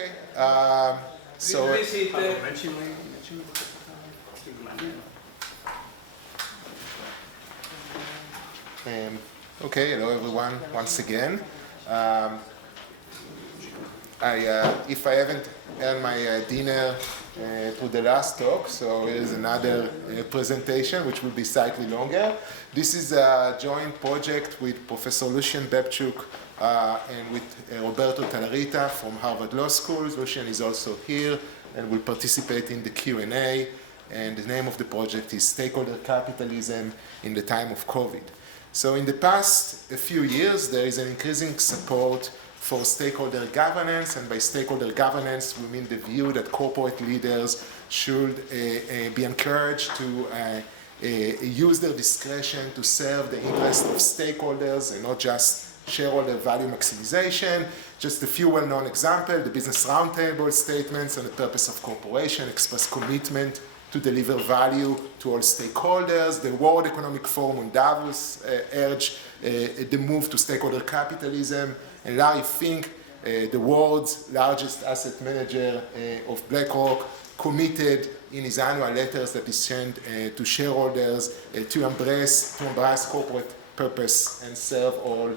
Okay. So visit. Okay, hello everyone, once again. If I haven't had my dinner to the last talk, so here's another presentation which will be slightly longer. This is a joint project with Professor Lucian Bebchuk and with Roberto Talarita from Harvard Law School. Lucian is also here and will participate in the Q&A. And the name of the project is Stakeholder Capitalism in the Time of COVID. So in the past few years, there is an increasing support for stakeholder governance, and by stakeholder governance, we mean the view that corporate leaders should be encouraged to use their discretion to serve the interests of stakeholders and not just shareholder value maximization. Just a few well-known examples: the Business Roundtable statements on the purpose of cooperation express commitment to deliver value to all stakeholders. The World Economic Forum on Davos urged the move to stakeholder capitalism. And Larry Fink, the world's largest asset manager of BlackRock, committed in his annual letters that he sent to shareholders to embrace corporate purpose and serve all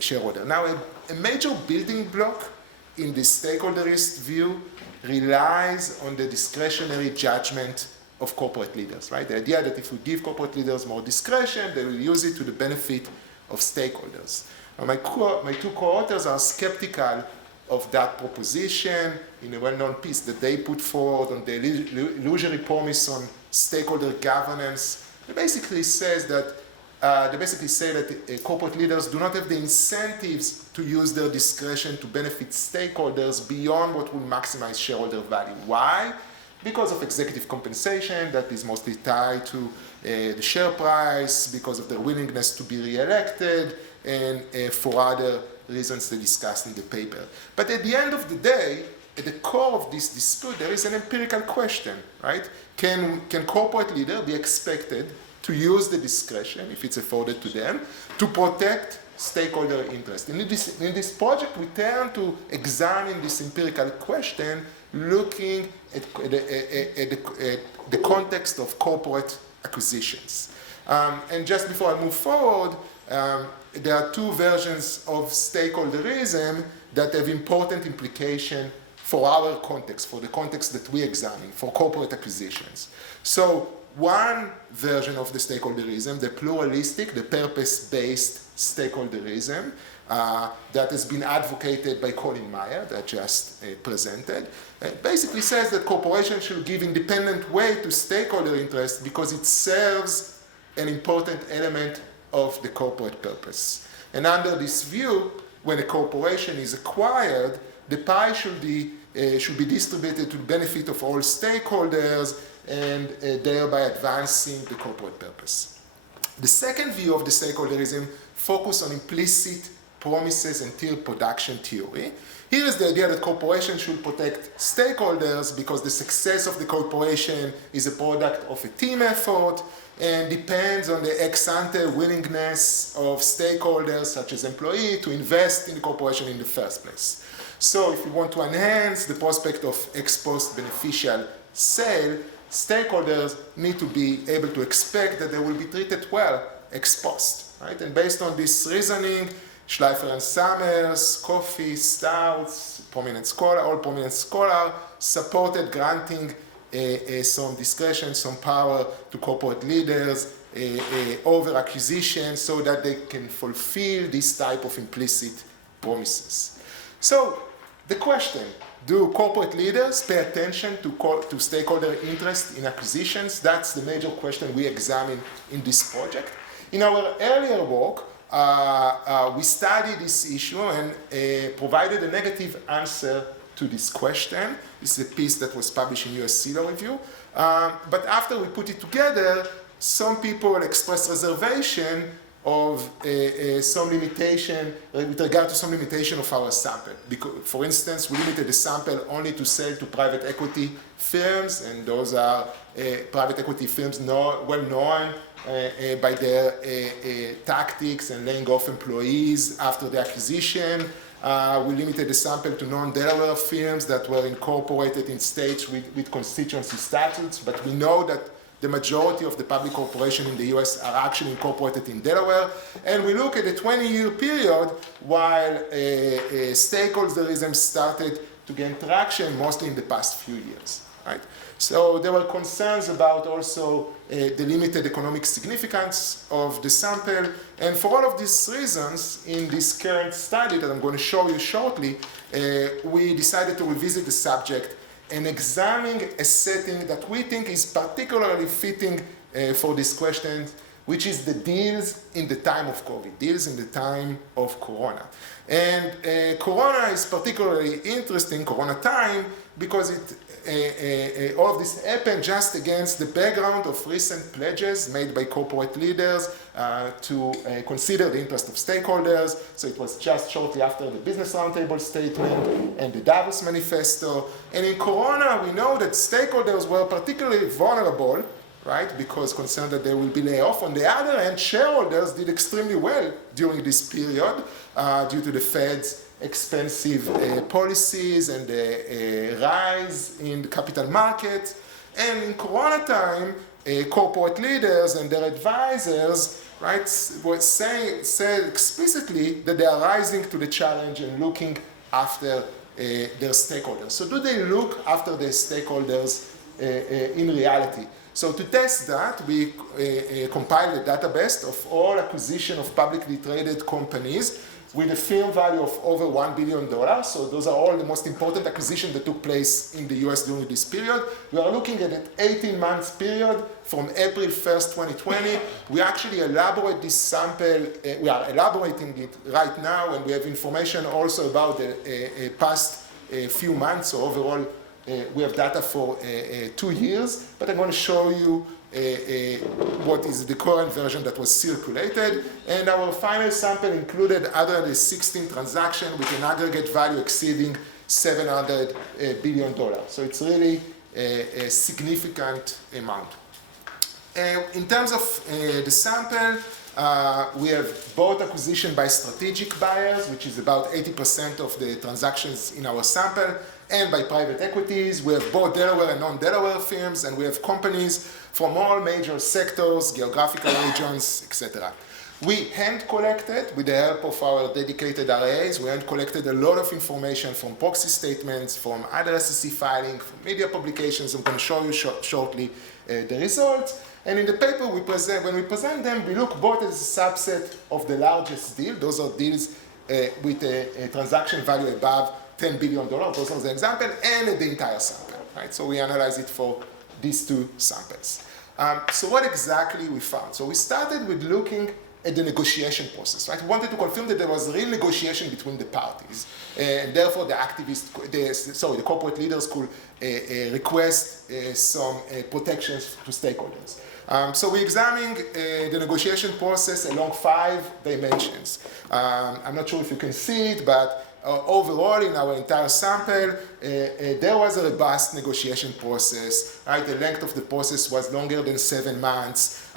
shareholders. Now, a major building block in the stakeholderist view relies on the discretionary judgment of corporate leaders, right? The idea that if we give corporate leaders more discretion, they will use it to the benefit of stakeholders. Now, my two co-authors are skeptical of that proposition in a well-known piece that they put forward on the illusory promise on stakeholder governance. It basically says that corporate leaders do not have the incentives to use their discretion to benefit stakeholders beyond what will maximize shareholder value. Why? Because of executive compensation that is mostly tied to the share price, because of their willingness to be re-elected, and for other reasons they discussed in the paper. But at the end of the day, at the core of this dispute, there is an empirical question, right? Can corporate leaders be expected to use the discretion, if it's afforded to them, to protect stakeholder interest? In this project, we turn to examine this empirical question, looking at the context of corporate acquisitions. And just before I move forward, there are two versions of stakeholderism that have important implication for our context, for the context that we examine, for corporate acquisitions. So one version of the stakeholderism, the pluralistic, the purpose-based stakeholderism, that has been advocated by Colin Meyer, that just presented, basically says that corporations should give independent weight to stakeholder interest because it serves an important element of the corporate purpose. And under this view, when a corporation is acquired, the pie should be distributed to the benefit of all stakeholders and thereby advancing the corporate purpose. The second view of the stakeholderism focuses on implicit promises and tier production theory. Here is the idea that corporations should protect stakeholders because the success of the corporation is a product of a team effort and depends on the ex-ante willingness of stakeholders, such as employees, to invest in the corporation in the first place. So if you want to enhance the prospect of ex-post beneficial sale, stakeholders need to be able to expect that they will be treated well ex-post, right? And based on this reasoning, Schleifer and Summers, Coffey, Stouts, all prominent scholars supported granting some discretion, some power to corporate leaders over acquisition so that they can fulfill this type of implicit promises. So the question, do corporate leaders pay attention to stakeholder interest in acquisitions? That's the major question we examine in this project. In our earlier work, we studied this issue and provided a negative answer to this question. This is a piece that was published in USC Law Review. But after we put it together, some people expressed reservation of some limitation with regard to some limitation of our sample. Because, for instance, we limited the sample only to sell to private equity firms, and those are private equity firms well known by their tactics and laying off employees after the acquisition. We limited the sample to non-Delaware firms that were incorporated in states with constituency statutes, but we know that the majority of the public corporations in the US are actually incorporated in Delaware. And we look at a 20-year period while stakeholderism started to gain traction mostly in the past few years. Right? So there were concerns about also the limited economic significance of the sample. And for all of these reasons, in this current study that I'm going to show you shortly, we decided to revisit the subject and examine a setting that we think is particularly fitting for this question, which is the deals in the time of COVID, deals in the time of Corona. And Corona is particularly interesting, Corona time, because all of this happened just against the background of recent pledges made by corporate leaders to consider the interest of stakeholders. So it was just shortly after the Business Roundtable statement and the Davos Manifesto. And in Corona, we know that stakeholders were particularly vulnerable, right, because concerned that there will be layoff. On the other hand, shareholders did extremely well during this period due to the Fed's expensive policies and the rise in the capital market. And in Corona time, corporate leaders and their advisors, right, said explicitly that they are rising to the challenge and looking after their stakeholders. So do they look after their stakeholders in reality? So to test that, we compiled a database of all acquisition of publicly traded companies with a firm value of over $1 billion. So those are all the most important acquisitions that took place in the US during this period. We are looking at an 18-month period from April 1st, 2020. We actually elaborate this sample, we are elaborating it right now, and we have information also about the past few months. So overall, we have data for 2 years, but I'm going to show you what is the current version that was circulated. And our final sample included other than 16 transactions with an aggregate value exceeding $700 billion. So it's really a significant amount. In terms of the sample, we have both acquisition by strategic buyers, which is about 80% of the transactions in our sample, and by private equities. We have both Delaware and non-Delaware firms, and we have companies from all major sectors, geographical regions, etc. We hand-collected, with the help of our dedicated RAs, we hand-collected a lot of information from proxy statements, from other SEC filing, from media publications. I'm going to show you shortly the results. And in the paper, when we present them, we look both as a subset of the largest deal. Those are deals with a transaction value above $10 billion, those are the example, and the entire sample, right? So we analyze it for these two samples. So what exactly we found? So we started with looking at the negotiation process, right? We wanted to confirm that there was real negotiation between the parties, and therefore the the corporate leaders could request some protections to stakeholders. So we examined the negotiation process along 5 dimensions. I'm not sure if you can see it, but overall, in our entire sample, there was a robust negotiation process. Right? The length of the process was longer than 7 months.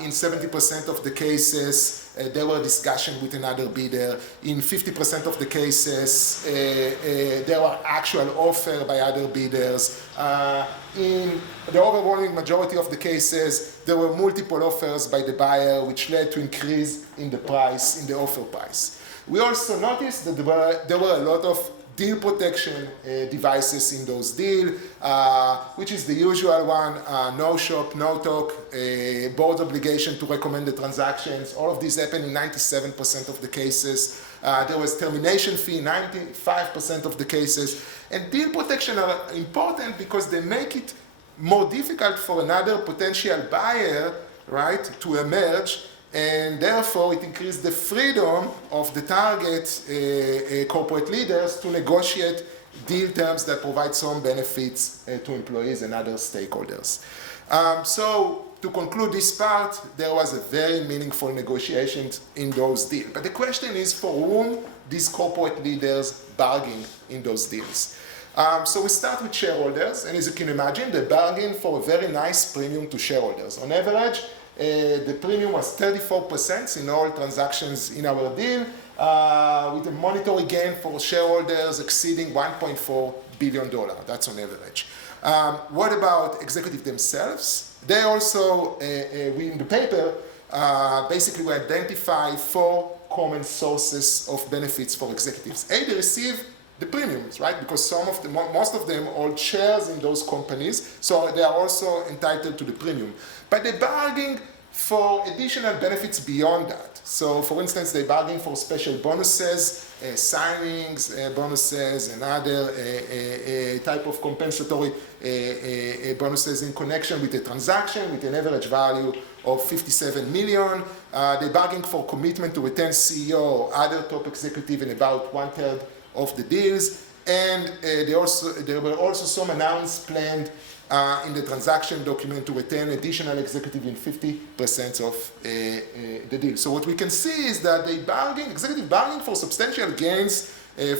In 70% of the cases, there were discussions with another bidder. In 50% of the cases, there were actual offers by other bidders. In the overwhelming majority of the cases, there were multiple offers by the buyer, which led to increase in the price, in the offer price. We also noticed that there were a lot of deal protection devices in those deals, which is the usual one, no shop, no talk, board obligation to recommend the transactions. All of these happened in 97% of the cases. There was termination fee in 95% of the cases. And deal protection are important because they make it more difficult for another potential buyer, right, to emerge. And therefore, it increased the freedom of the target corporate leaders to negotiate deal terms that provide some benefits to employees and other stakeholders. So, to conclude this part, there was a very meaningful negotiation in those deals. But the question is, for whom these corporate leaders bargain in those deals? So we start with shareholders, and as you can imagine, they bargain for a very nice premium to shareholders. On average, the premium was 34% in all transactions in our deal. with a monetary gain for shareholders exceeding $1.4 billion. That's on average. What about executives themselves? They also, we in the paper, basically we identify 4 common sources of benefits for executives. A, they receive the premiums, right? Because most of them hold shares in those companies, so they are also entitled to the premium. But they bargain for additional benefits beyond that. So, for instance, they bargain for special bonuses, signings, bonuses, and other type of compensatory bonuses in connection with the transaction with an average value of 57 million. They bargain for commitment to retain CEO or other top executive in about 1/3 of the deals. And there were also some announced planned in the transaction document to retain additional executive in 50% of the deal. So what we can see is that executive bargain for substantial gains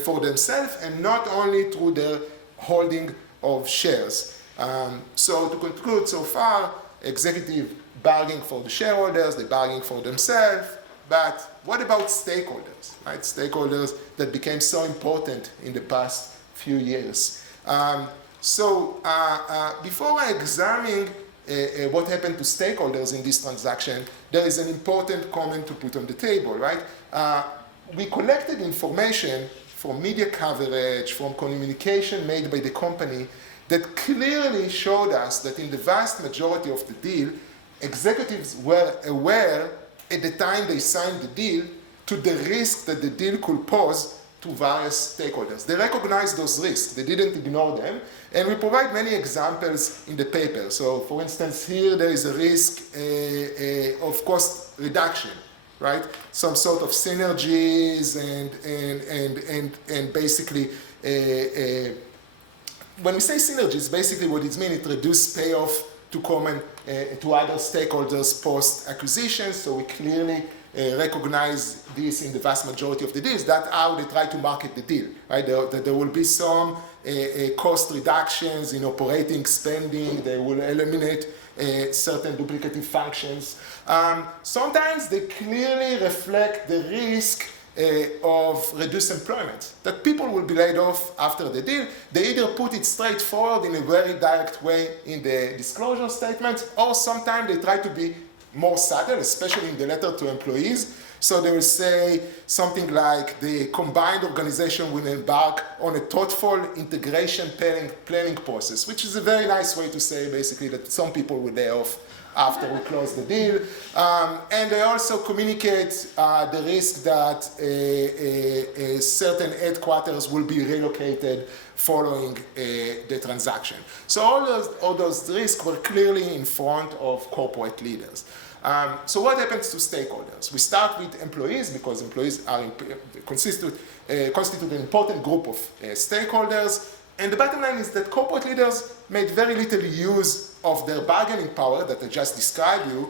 for themselves and not only through their holding of shares. So to conclude, so far, executive bargaining for the shareholders, they bargain for themselves, but what about stakeholders, right? Stakeholders that became so important in the past few years. Before I examine what happened to stakeholders in this transaction, there is an important comment to put on the table, right? We collected information from media coverage, from communication made by the company that clearly showed us that in the vast majority of the deal, executives were aware at the time they signed the deal to the risk that the deal could pose to various stakeholders. They recognized those risks. They didn't ignore them. And we provide many examples in the paper. So, for instance, here there is a risk of cost reduction, right? Some sort of synergies and basically, when we say synergies, basically what it means, it reduces payoff to other stakeholders post-acquisition. So we clearly recognize this in the vast majority of the deals. That's how they try to market the deal, right? There will be some cost reductions in operating spending. They will eliminate certain duplicative functions. Sometimes they clearly reflect the risk of reduced employment, that people will be laid off after the deal. They either put it straightforward in a very direct way in the disclosure statement, or sometimes they try to be more subtle, especially in the letter to employees. So they will say something like the combined organization will embark on a thoughtful integration planning process, which is a very nice way to say basically that some people will lay off after we close the deal. And they also communicate the risk that certain headquarters will be relocated following the transaction. So all those risks were clearly in front of corporate leaders. So what happens to stakeholders? We start with employees because employees constitute an important group of stakeholders. And the bottom line is that corporate leaders made very little use of their bargaining power that I just described you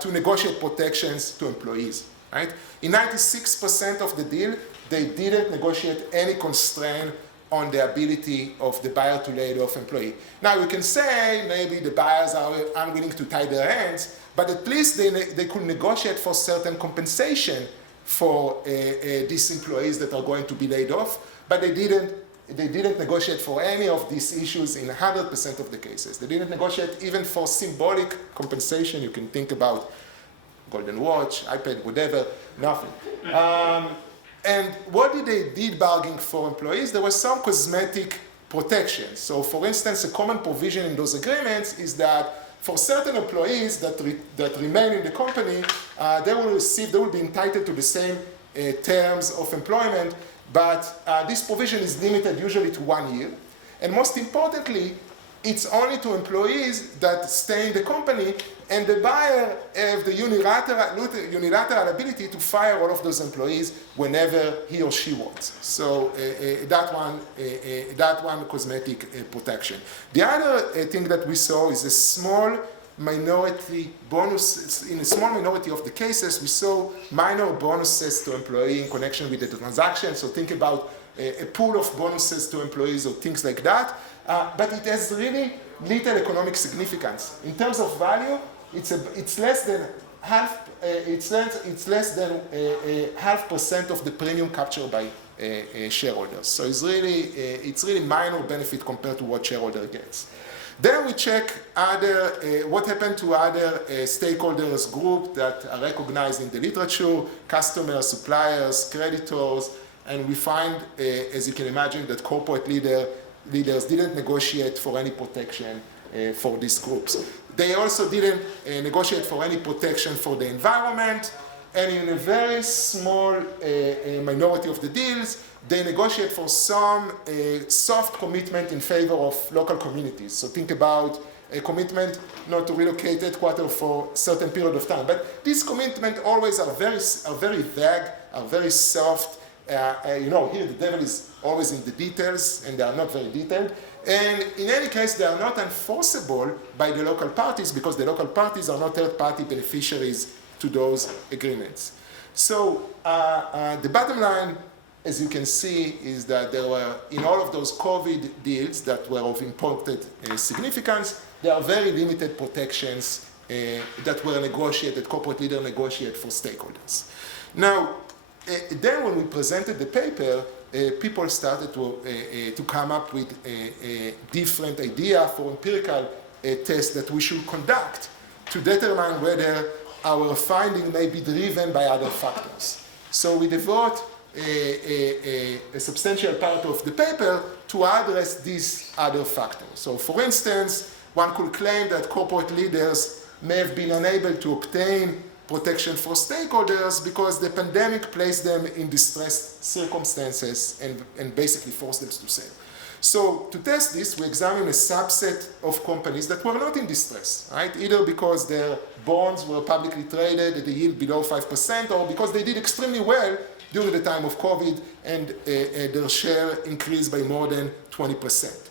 to negotiate protections to employees, right? In 96% of the deal, they didn't negotiate any constraint on the ability of the buyer to lay off employee. Now, you can say maybe the buyers are unwilling to tie their hands, but at least they could negotiate for certain compensation for these employees that are going to be laid off, but they didn't negotiate for any of these issues in 100% of the cases. They didn't negotiate even for symbolic compensation. You can think about golden watch, iPad, whatever, nothing. And what did bargain for employees? There was some cosmetic protection. So for instance, a common provision in those agreements is that for certain employees that remain in the company, they will be entitled to the same terms of employment, but this provision is limited usually to 1 year. And most importantly, it's only to employees that stay in the company, and the buyer have the unilateral ability to fire all of those employees whenever he or she wants. So that one cosmetic protection. The other thing that we saw is a small minority bonus. In a small minority of the cases, we saw minor bonuses to employee in connection with the transaction. So think about a pool of bonuses to employees or things like that. But it has really little economic significance. In terms of value, it's less than it's less than 0.5% of the premium captured by shareholders. So it's really minor benefit compared to what shareholder gets. Then we check what happened to other stakeholders group that are recognized in the literature, customers, suppliers, creditors, and we find, as you can imagine, that corporate leaders didn't negotiate for any protection for these groups. They also didn't negotiate for any protection for the environment, and in a very small minority of the deals, they negotiate for some soft commitment in favor of local communities. So think about a commitment not to relocate headquarters for a certain period of time. But these commitments always are very vague, are very soft. Here the devil is always in the details, and they are not very detailed. And in any case, they are not enforceable by the local parties because the local parties are not third-party beneficiaries to those agreements. So the bottom line, as you can see, is that there were, in all of those COVID deals that were of important significance, there are very limited protections that were negotiated, corporate leaders negotiate for stakeholders. Now, then when we presented the paper, people started to come up with a different idea for empirical tests that we should conduct to determine whether our finding may be driven by other factors. So we devote a substantial part of the paper to address these other factors. So for instance, one could claim that corporate leaders may have been unable to obtain protection for stakeholders because the pandemic placed them in distressed circumstances and basically forced them to sell. So to test this, we examined a subset of companies that were not in distress, right? Either because their bonds were publicly traded at a yield below 5% or because they did extremely well during the time of COVID and their share increased by more than 20%.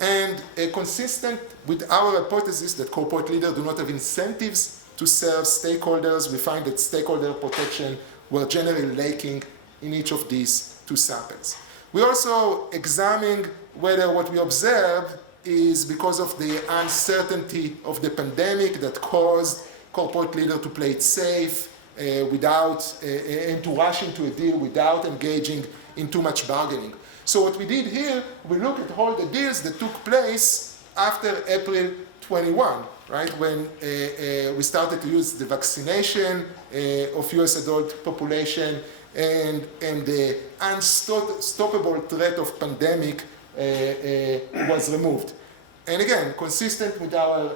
And consistent with our hypothesis that corporate leaders do not have incentives to serve stakeholders, we find that stakeholder protection were generally lacking in each of these two samples. We also examined whether what we observed is because of the uncertainty of the pandemic that caused corporate leaders to play it safe and to rush into a deal without engaging in too much bargaining. So what we did here, we looked at all the deals that took place after April 21, right, when we started to use the vaccination of US adult population and the unstoppable threat of pandemic was removed. And again, consistent with our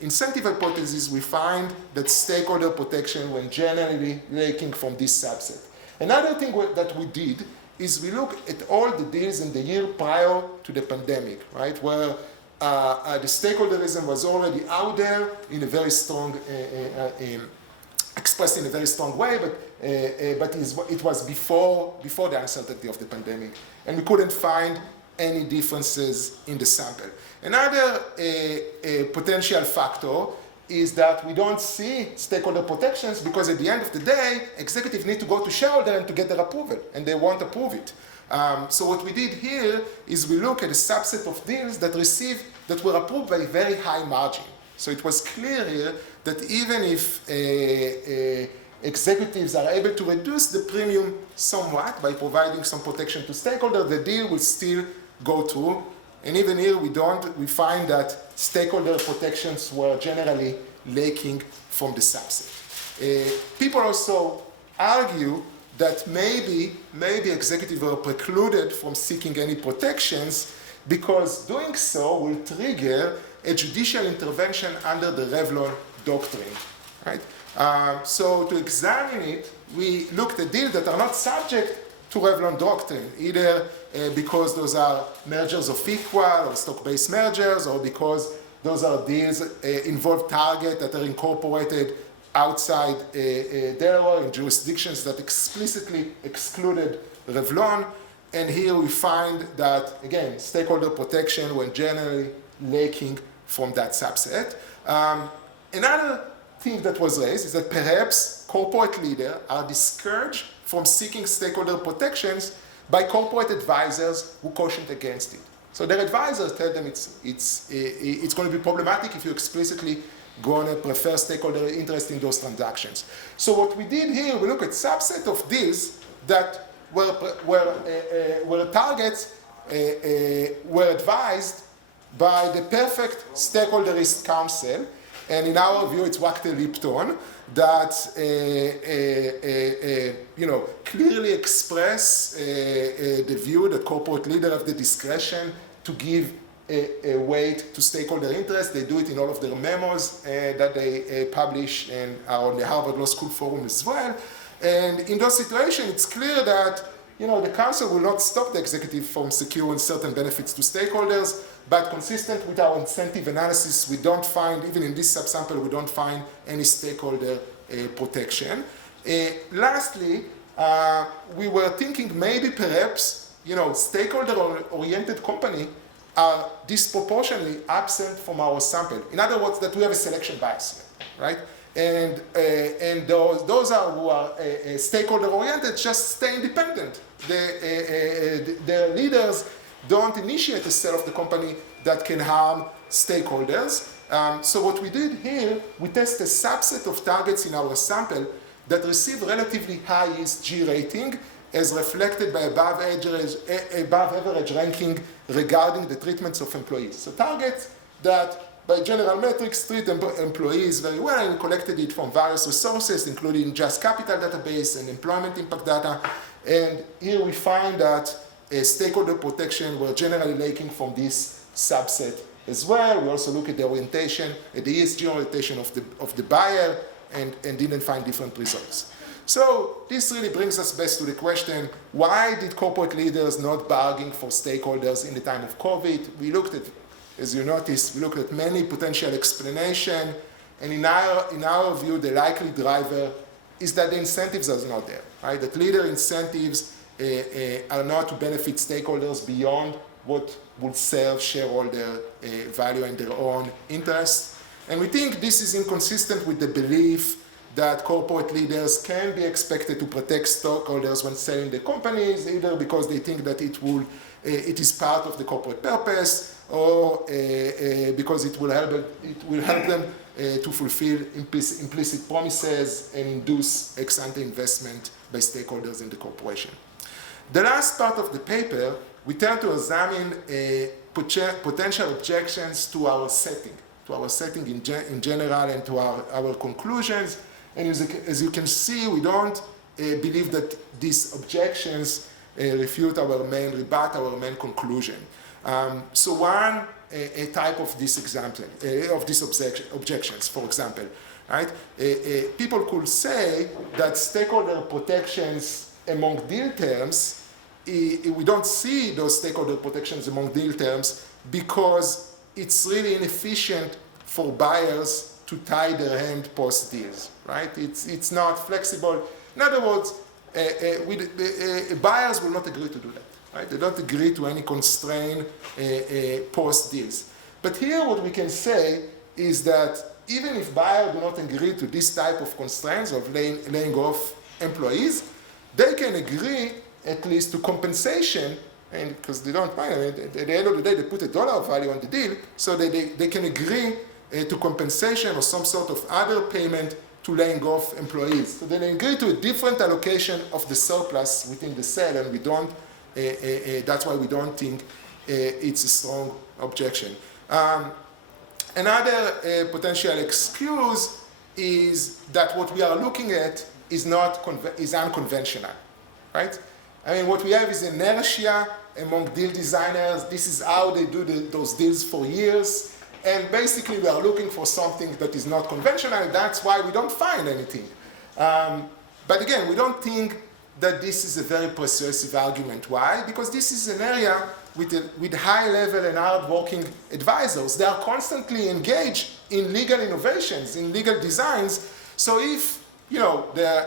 incentive hypothesis, we find that stakeholder protection were generally lacking from this subset. Another thing that we did is we looked at all the deals in the year prior to the pandemic, right, where the stakeholderism was already out there in a very strong, expressed in a very strong way, but it was before the uncertainty of the pandemic, and we couldn't find any differences in the sample. Another potential factor is that we don't see stakeholder protections because at the end of the day, executives need to go to shareholder and to get their approval, and they won't approve it. So what we did here is we look at a subset of deals that were approved by a very high margin. So it was clear here that even if executives are able to reduce the premium somewhat by providing some protection to stakeholders, the deal will still go through. And even here we find that stakeholder protections were generally lacking from the subset. People also argue that maybe executives were precluded from seeking any protections because doing so will trigger a judicial intervention under the Revlon doctrine, right? So to examine it, we looked at deals that are not subject to Revlon doctrine, either because those are mergers of equal or stock-based mergers, or because those are deals involve targets that are incorporated outside Delaware in jurisdictions that explicitly excluded Revlon. And here we find that, again, stakeholder protection were generally lacking from that subset. Another thing that was raised is that perhaps corporate leaders are discouraged from seeking stakeholder protections by corporate advisors who cautioned against it. So their advisors tell them it's going to be problematic if you explicitly going to prefer stakeholder interest in those transactions. So what we did here, we look at subset of deals that where targets were advised by the perfect stakeholderist council, and in our view, it's Wachter Lipton, that clearly express the view that corporate leaders have the discretion to give a weight to stakeholder interest. They do it in all of their memos that they publish and are on the Harvard Law School forum as well. And in those situations, it's clear that the council will not stop the executive from securing certain benefits to stakeholders, but consistent with our incentive analysis, we don't find, even in this subsample, we don't find any stakeholder protection. Lastly, we were thinking maybe perhaps, stakeholder-oriented company are disproportionately absent from our sample. In other words, that we have a selection bias, right? And those who are stakeholder-oriented just stay independent. Their leaders don't initiate a sale of the company that can harm stakeholders. So what we did here, we test a subset of targets in our sample that receive relatively high ESG rating as reflected by above average ranking regarding the treatments of employees. So targets that by general metrics treat employees very well, and we collected it from various resources, including Just Capital database and employment impact data. And here we find that stakeholder protection were generally lacking from this subset as well. We also look at the orientation, at the ESG orientation of the buyer, and didn't find different results. So this really brings us back to the question, why did corporate leaders not bargain for stakeholders in the time of COVID? We looked at, as you noticed, we looked at many potential explanations, and in our view, the likely driver is that the incentives are not there, right? That leader incentives are not to benefit stakeholders beyond what would serve shareholder value and their own interests. And we think this is inconsistent with the belief that corporate leaders can be expected to protect stockholders when selling the companies, either because they think that it is part of the corporate purpose, or because it will help them to fulfill implicit promises and induce ex-ante investment by stakeholders in the corporation. The last part of the paper, we turn to examine potential objections to our setting in general, and to our conclusions. And as you can see, we don't believe that these objections refute our main conclusion. So one type of this example, of these objections, for example, right? People could say that stakeholder protections among deal terms, we don't see those stakeholder protections among deal terms because it's really inefficient for buyers to tie their hand post deals, right? It's not flexible. In other words, buyers will not agree to do that, right? They don't agree to any constraint post deals. But here what we can say is that even if buyers do not agree to this type of constraints of laying off employees, they can agree at least to compensation, and because they don't mind, at the end of the day, they put a dollar value on the deal, so they can agree to compensation or some sort of other payment to laying off employees. So they agree to a different allocation of the surplus within the sale, and we don't, that's why we don't think it's a strong objection. Another potential excuse is that what we are looking at is unconventional, right? I mean, what we have is inertia among deal designers. This is how they do those deals for years. And basically, we are looking for something that is not conventional, and that's why we don't find anything. But again, we don't think that this is a very persuasive argument. Why? Because this is an area with high-level and hard-working advisors. They are constantly engaged in legal innovations, in legal designs. So if their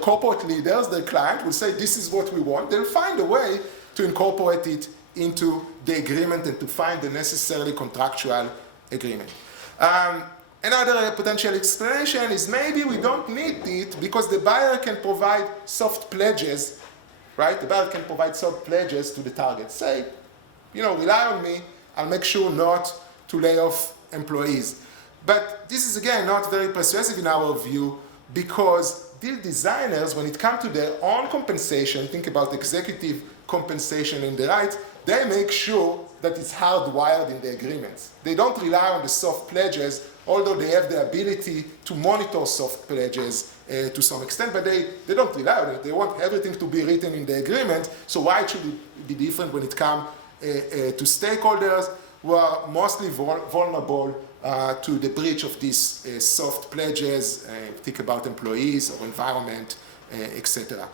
corporate leaders, their client, will say, this is what we want, they'll find a way to incorporate it into the agreement and to find the necessarily contractual agreement. Another potential explanation is maybe we don't need it because the buyer can provide soft pledges, right? The buyer can provide soft pledges to the target. Say, rely on me, I'll make sure not to lay off employees. But this is, again, not very persuasive in our view, because deal designers, when it comes to their own compensation, think about executive compensation and the rights, they make sure that it's hardwired in the agreements. They don't rely on the soft pledges, although they have the ability to monitor soft pledges to some extent, but they don't rely on it. They want everything to be written in the agreement, so why should it be different when it comes to stakeholders who are mostly vulnerable to the breach of these soft pledges? Think about employees or environment, etc.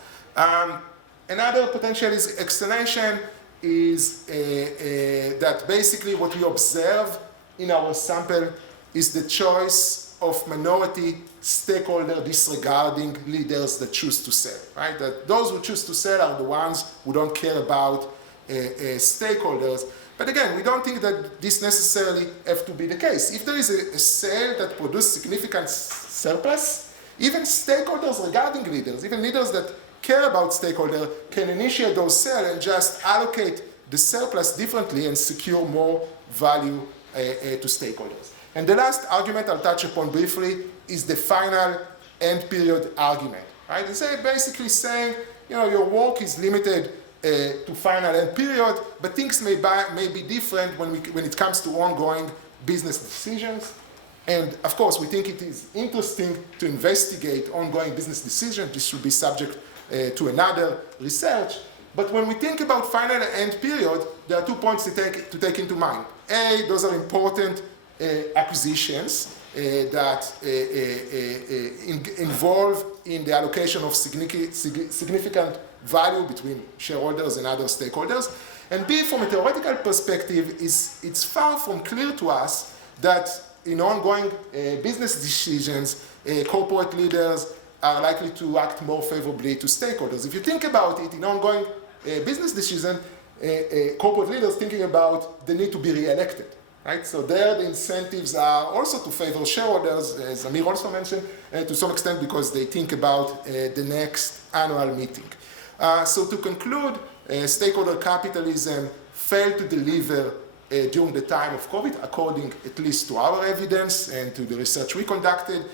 Another potential explanation is that basically what we observe in our sample is the choice of minority stakeholder disregarding leaders that choose to sell, right? That those who choose to sell are the ones who don't care about stakeholders. But again, we don't think that this necessarily have to be the case. If there is a sale that produces significant surplus, even stakeholders regarding leaders, even leaders that care about stakeholders, can initiate those sales and just allocate the surplus differently and secure more value to stakeholders. And the last argument I'll touch upon briefly is the final end period argument, right? It's basically saying, your work is limited to final end period, but things may be different when it comes to ongoing business decisions. And of course, we think it is interesting to investigate ongoing business decisions. This should be subject to another research. But when we think about final end period, there are 2 points to take into mind. A, those are important acquisitions that involve in the allocation of significant value between shareholders and other stakeholders. And B, from a theoretical perspective, it's far from clear to us that in ongoing business decisions, corporate leaders are likely to act more favorably to stakeholders. If you think about it, in ongoing business decisions, corporate leaders thinking about the need to be re-elected, right? So there the incentives are also to favor shareholders, as Amir also mentioned, to some extent because they think about the next annual meeting. So to conclude, stakeholder capitalism failed to deliver during the time of COVID, according at least to our evidence and to the research we conducted.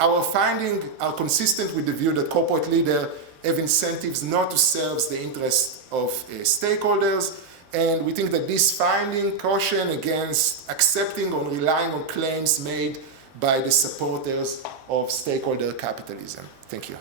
Our findings are consistent with the view that corporate leaders have incentives not to serve the interests of stakeholders, and we think that this finding caution against accepting or relying on claims made by the supporters of stakeholder capitalism. Thank you.